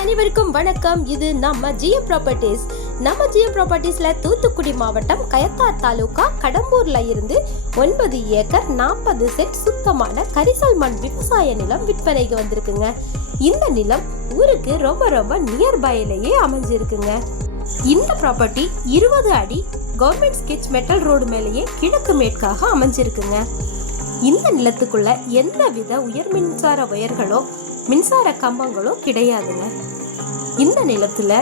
அனைவருக்கும் வணக்கம். இது நம்ம ஜிஎம் ப்ராப்பர்ட்டிஸ் நம்ம ஜிஎம் ப்ராப்பர்ட்டிஸ்ல தூத்துக்குடி மாவட்டம் கயத்தார் தாலுகா கடம்பூர்ல இருந்து ஒன்பது ஏக்கர் நாற்பது சென்ட் சுத்தமான கரிசல் மண் விவசாய நிலம் விற்பனைக்கு வந்திருக்குங்க. இந்த நிலம் ஊருக்கு ரொம்ப ரொம்ப நியர்பைலேயே அமைஞ்சிருக்குங்க. இந்த ப்ராப்பர்ட்டி இருபது அடி கவர்மெண்ட் ஸ்கெச் மெட்டல் ரோடு மேலேயே கிழக்கு மேற்காக அமைஞ்சிருக்குங்க. இந்த நிலத்துக்குள்ள எந்த வித உயர் மின்சார உயர்களோ மின்சார கம்பங்களோ கிடையாதுங்க. இந்த நிலத்துல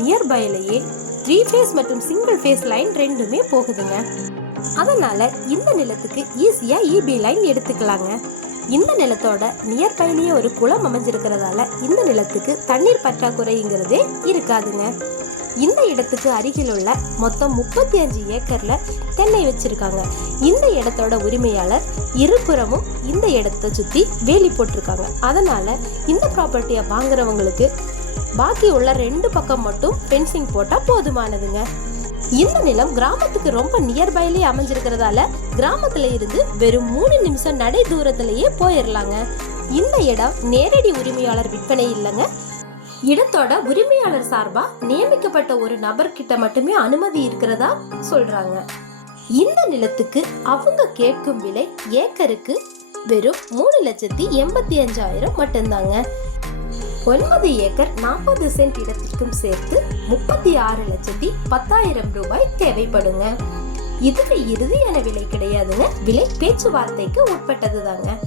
நியர்பைலேயே த்ரீ ஃபேஸ் மற்றும் சிங்கிள் ஃபேஸ் லைன் ரெண்டுமே போகுதுங்க. அதனால இந்த நிலத்துக்கு ஈஸியா இபி லைன் எடுத்துக்கலாங்க. இந்த நிலத்தோட நியர்பைலேயே ஒரு குளம் அமைஞ்சிருக்கிறதால இந்த நிலத்துக்கு தண்ணீர் பற்றாக்குறைங்கிறதே இருக்காதுங்க. இந்த இடத்துக்கு அருகில் உள்ள மொத்தம் முப்பத்தி அஞ்சு ஏக்கர்ல தென்னை வச்சிருக்காங்க. இந்த இடத்தோட உரிமையாளர் இருபுறமும் இந்த இடத்தை சுத்தி வேலி போட்டிருக்காங்க. அதனால இந்த ப்ராப்பர்ட்டியை வாங்குறவங்களுக்கு பாக்கி உள்ள ரெண்டு பக்கம் மட்டும் ஃபென்சிங் போட்டா போதுமானதுங்க. இந்த நிலம் கிராமத்துக்கு ரொம்ப நியர்பைலே அமைஞ்சிருக்கிறதால கிராமத்துல இருந்து வெறும் மூணு நிமிஷம் நடை தூரத்திலேயே போயிடலாங்க இந்த இடம் நேரடி உரிமையாளர் விற்பனை இல்லைங்க. இடத்தோட உரிமையாளர் சார்பா நியமிக்கப்பட்ட ஒரு நபர்கிட்ட மட்டுமே அனுமதி இருக்கிறதா சொல்றாங்க. இந்த நிலத்துக்கு அவங்க கேட்கும் விலை ஏக்கருக்கு வெறும் மூணு லட்சத்தி எண்பத்தி அஞ்சாயிரம் மட்டும்தாங்க. ஒன்பது ஏக்கர் நாற்பது சென்ட் இடத்திற்கும் சேர்த்து முப்பத்தி ஆறு லட்சத்தி பத்தாயிரம் ரூபாய் தேவைப்படுங்க. இதுக்கு இறுதியான விலை கிடையாதுங்க. விலை பேச்சுவார்த்தைக்கு உட்பட்டது தாங்க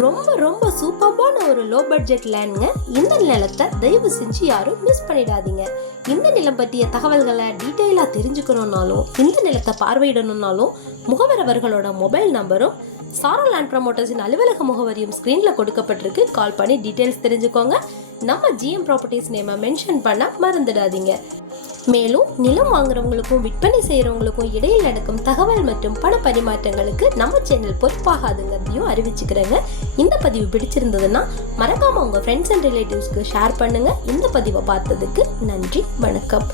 ரொம்ப ரொம்ப சூப்பர்பான ஒரு லோ பட்ஜெட் லேண்ட்ங்க இந்த நிலத்தை தயவு செஞ்சு யாரும் மிஸ் பண்ணிடாதீங்க. இந்த நிலம் பற்றிய தகவல்களை டீட்டெயிலாக தெரிஞ்சுக்கணுன்னாலும் இந்த நிலத்தை பார்வையிடணும்னாலும் முகவர் அவர்களோட மொபைல் நம்பரும் சாரா லேண்ட் ப்ரமோட்டர்ஸின் அலுவலக முகவரியும் ஸ்க்ரீனில் கொடுக்கப்பட்டிருக்கு. கால் பண்ணி டீட்டெயில்ஸ் தெரிஞ்சுக்கோங்க. நம்ம ஜிஎம் ப்ராப்பர்ட்டிஸ் நேமை மென்ஷன் பண்ண மறந்துடாதீங்க. மேலும் நிலம் வாங்குறவங்களுக்கும் விற்பனை செய்கிறவங்களுக்கும் இடையில் நடக்கும் தகவல் மற்றும் பண பரிமாற்றங்களுக்கு நம்ம சேனல் பொறுப்பாகாதுங்கிறதையும் அறிவிச்சுக்கிறேங்க. இந்த பதிவு பிடிச்சிருந்ததுன்னா மறக்காமல் உங்கள் ஃப்ரெண்ட்ஸ் அண்ட் ரிலேட்டிவ்ஸ்க்கு ஷேர் பண்ணுங்கள் இந்த பதிவை பார்த்ததுக்கு நன்றி வணக்கம்.